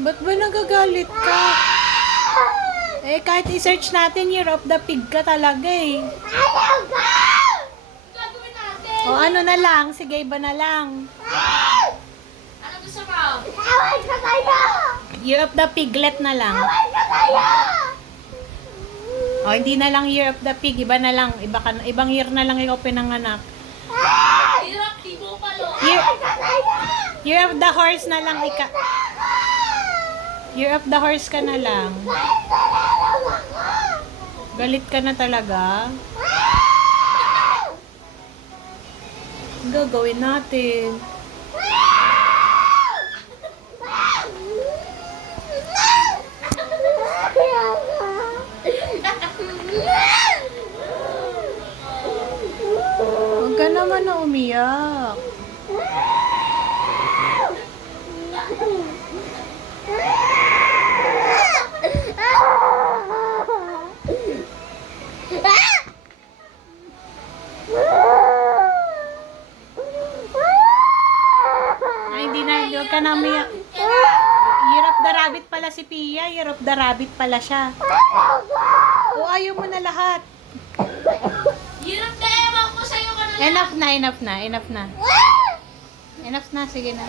Ba't ba nagagalit ka? Eh, kahit i-search natin, Year of the Pig ka talaga eh. Gagawin natin. O ano na lang, sige iba na lang. Ano gusto mo? Year of the Piglet na lang. O hindi na lang Year of the Pig, iba na lang. Ibang year na lang ikaw pinanganak. Hirap, tibo palo. Year of the Horse na lang Year of the Horse ka na lang. Galit ka na talaga. Gagawin natin. Huwag ka naman na umiyak. Ay, hindi na, huwag ka na umiyak. Year of the Rabbit pala si Pia. Year of the Rabbit pala siya. O, ayaw mo na lahat. Hirap na ewan ko sa'yo ka na lang. Enough na. Enough na, sige na.